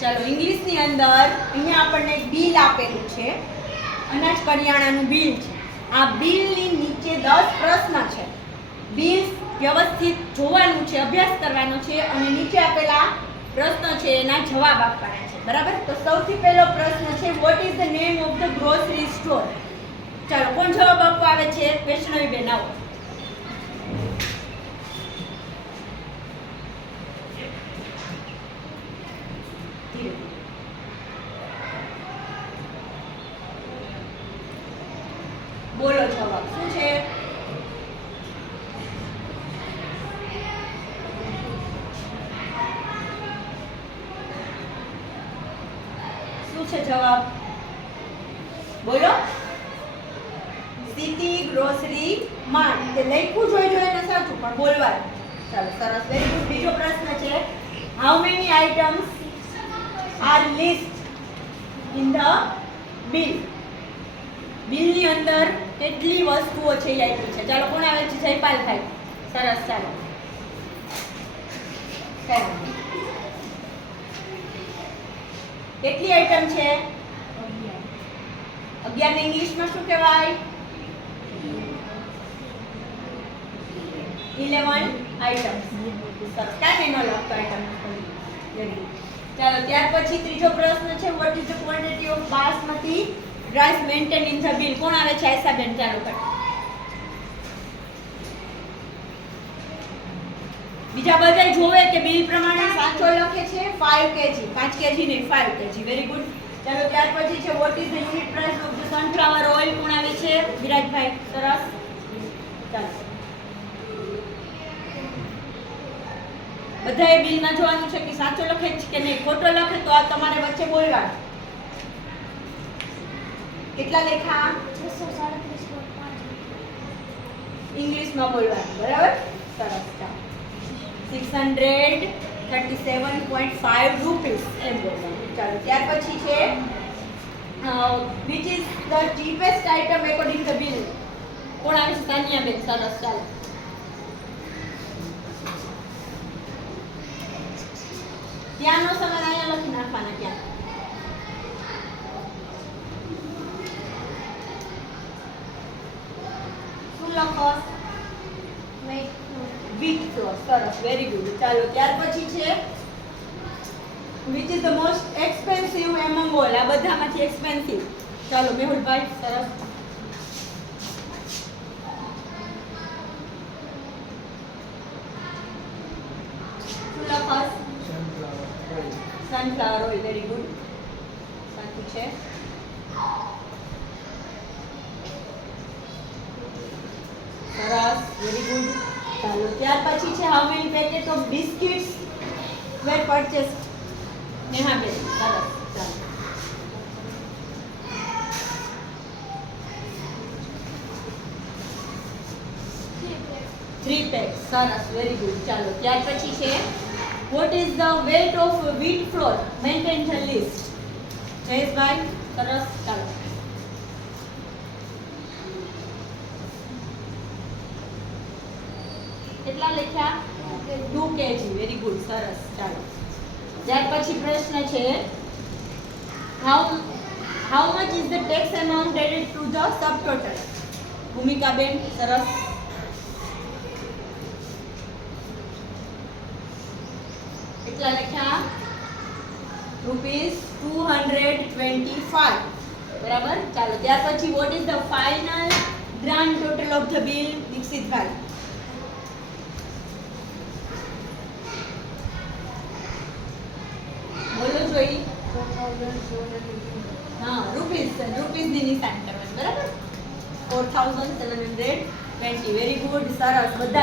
ચાલો ઇંગ્લિશની અંદર અહીંયા આપણને બિલ આપેલું છે, અનાજ કરિયાણાનું બિલ છે. આ બિલની નીચે 10 પ્રશ્ન છે. બિલ વ્યવસ્થિત જોવાનું છે, અભ્યાસ કરવાનો છે અને નીચે આપેલા પ્રશ્ન છે એના જવાબ આપવાના છે. બરાબર? તો સૌથી પહેલો પ્રશ્ન છે, what is the name of the grocery store? ચાલો કોણ જવાબ આપવા આવે છે? વૈષ્ણવીબેન આવો. બોલો જવાબ શું છે? શું છે જવાબ? બોલો. City grocery Mart. તે લખ્યું જોઈને સાચું પણ બોલવાનું. ચાલો સરસ, વેરી ગુડ. બીજો પ્રશ્ન છે, how many items R list in the bill? બિલની અંદર કેટલી વસ્તુઓ છે એ આપી છે. ચાલો કોણ આવે છે? જયપાલભાઈ. સરસ, ચાલો. કેટલી આઈટમ છે? 11 ને ઇંગ્લિશમાં શું કહેવાય? 11 આઈટમ્સ. સરસ. કાંઈ ન લખતો આઈટમ. ચાલો ત્યાર પછી ત્રીજો પ્રશ્ન છે, what is the quantity of basmati rice maintain in the bill? કોણ આવે છે? આયસાબેન. ચાલો કર. બીજા બધા જોવે કે બિલ પ્રમાણે સાચો લખે છે. 5 kg, 5 kg નહીં 5 kg. Very good. ચાલો ત્યાર પછી છે, what is the unit price of the sunflower oil? કોણ આવે છે? વિરાજભાઈ. સરસ. ચાલો બધાએ બિલમાં જોવાનું છે કે સાચો લખે છે કે નહીં. ખોટો લખે તો આ તમારે વચ્ચે બોલવાનું. કેટલા લેખા? 637.5 ઇંગ્લિશમાં બોલવાનું. બરાબર? સરસ. 637.5 રૂપીસ એમ બોલવાનું. ચાલો ત્યાર પછી છે, which is the cheapest item according to bill? કોણ આવે છે? તાનિયાબેન. સરસ. ચાલો ત્યાંનો સમાન અહીંયા લખી નાખવાના. ત્યાં શું લખો? wheat flour. સરસ, વેરી ગુડ. ચાલો ત્યાર પછી છે, which is the most expensive among all? આ બધામાંથી એક્સપેન્સિવ. ચાલો મેહુલભાઈ. સરસ. શું લખો? Sunflower oil. Very good. સાચું છે. સરસ, વેરી ગુડ. ચાલો ત્યાર પછી છે, how many packet of biscuits were purchased? Nehaben. સરસ. ચાલો 3 packs. સરસ, વેરી ગુડ. ચાલો ત્યાર પછી છે, what is the weight of wheat flour? Maintain the list. Jayeshbhai. સરસ. ચાલો કેટલા લખ્યા? 2 kg. Very good. સરસ. ચાલો ત્યાર પછી પ્રશ્ન છે, how much is the tax amount added to the subtotal? Bhumikaben. સરસ. કેટલા લખ્યા? ₹225. બરાબર. ચાલો ત્યાર પછી, what is the final grand total of the bill? દીક્ષિતભાઈ. બોલો જોઈ. હા, રૂપીસની નિશાન કરવાની. બરાબર? 4720. Very good. સરસ. બધા